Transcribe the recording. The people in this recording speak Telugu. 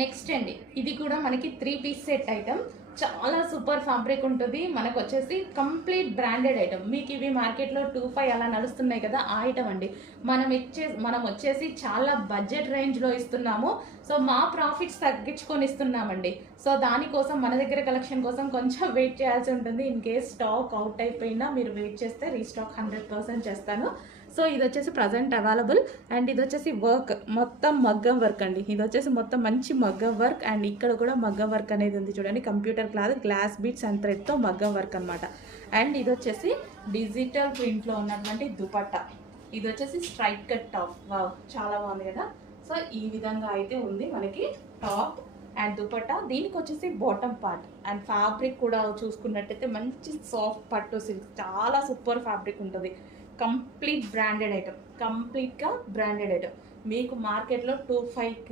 నెక్స్ట్ అండి, ఇది కూడా మనకి 3 పీస్ సెట్ ఐటమ్. చాలా సూపర్ ఫ్యాబ్రిక్ ఉంటుంది. మనకు వచ్చేసి కంప్లీట్ బ్రాండెడ్ ఐటమ్. మీకు ఇవి మార్కెట్లో 2,500 అలా నడుస్తున్నాయి కదా, ఆ ఐటమ్ అండి. మనం వచ్చేసి చాలా బడ్జెట్ రేంజ్లో ఇస్తున్నాము. సో మా ప్రాఫిట్స్ తగ్గించుకొని ఇస్తున్నామండి. సో దానికోసం మన దగ్గర కలెక్షన్ కోసం కొంచెం వెయిట్ చేయాల్సి ఉంటుంది. ఇన్ కేస్ స్టాక్ అవుట్ అయిపోయినా మీరు వెయిట్ చేస్తే రీస్టాక్ 100% చేస్తాను. సో ఇది వచ్చేసి ప్రజెంట్ అవైలబుల్. అండ్ ఇది వచ్చేసి వర్క్, మొత్తం మగ్గం వర్క్ అండి. ఇది వచ్చేసి మొత్తం మంచి మగ్గం వర్క్. అండ్ ఇక్కడ కూడా మగ్గం వర్క్ అనేది ఉంది చూడండి. Computer cloth, glass beads and థ్రెడ్తో మగ్గం వర్క్ అనమాట. అండ్ ఇది వచ్చేసి డిజిటల్ ప్రింట్లో ఉన్నటువంటి దుపట్టా. ఇది వచ్చేసి స్ట్రైట్ కట్ టాప్. వావ్, చాలా బాగుంది కదా. సో ఈ విధంగా అయితే ఉంది మనకి టాప్ అండ్ దుపట్టా. దీనికి వచ్చేసి బాటమ్ పార్ట్ అండ్ ఫ్యాబ్రిక్ కూడా చూసుకున్నట్టయితే మంచి సాఫ్ట్ పట్టు సిల్క్, చాలా సూపర్ ఫ్యాబ్రిక్ ఉంటుంది. కంప్లీట్ బ్రాండెడ్ ఐటమ్, కంప్లీట్గా బ్రాండెడ్ ఐటమ్. మీకు మార్కెట్లో 2,500